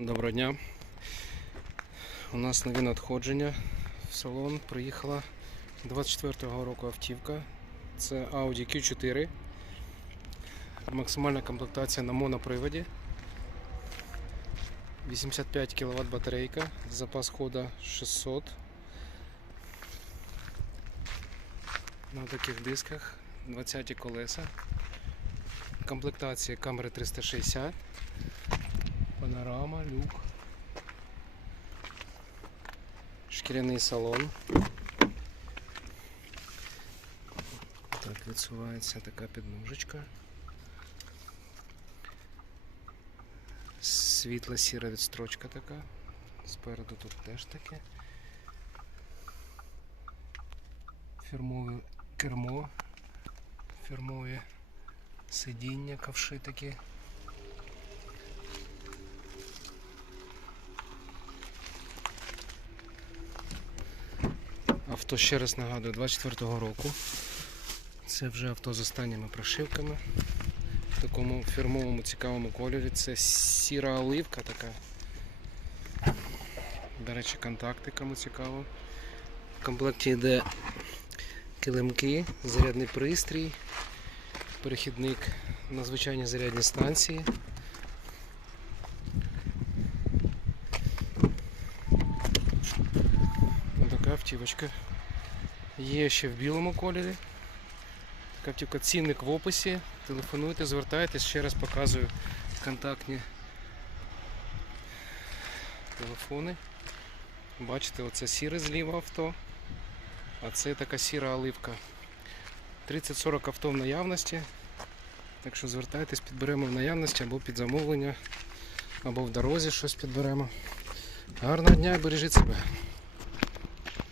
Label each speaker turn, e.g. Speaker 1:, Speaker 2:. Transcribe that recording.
Speaker 1: Доброго дня. У нас нові надходження в салон. Приїхала 24-го року автівка. Це Audi Q4. Максимальна комплектація на моноприводі. 85 кВт батарейка, запас хода 600. На таких дисках 20 колеса. Комплектація камери 360. Панорама, люк. Шкіряний салон. Так, відсувається така підножечка. Світла сіра відстрочка така. Спереду тут теж таке. Фірмове кермо. Фірмові сидіння, ковши такі. Авто ще раз нагадую, 24-го року. Це вже авто з останніми прошивками. В такому фірмовому цікавому кольорі. Це сіра оливка така. До речі, контакти кому цікаво. В комплекті йде килимки, зарядний пристрій, перехідник на звичайні зарядні станції. Така автівочка. Є ще в білому кольорі. Така цінник в описі. Телефонуйте, звертайтесь, ще раз показую контактні телефони. Бачите, оце сіре зліва авто, а це така сіра оливка. 30-40 авто в наявності. Так що звертайтесь, підберемо в наявності або під замовлення, або в дорозі щось підберемо. Гарного дня і бережіть себе.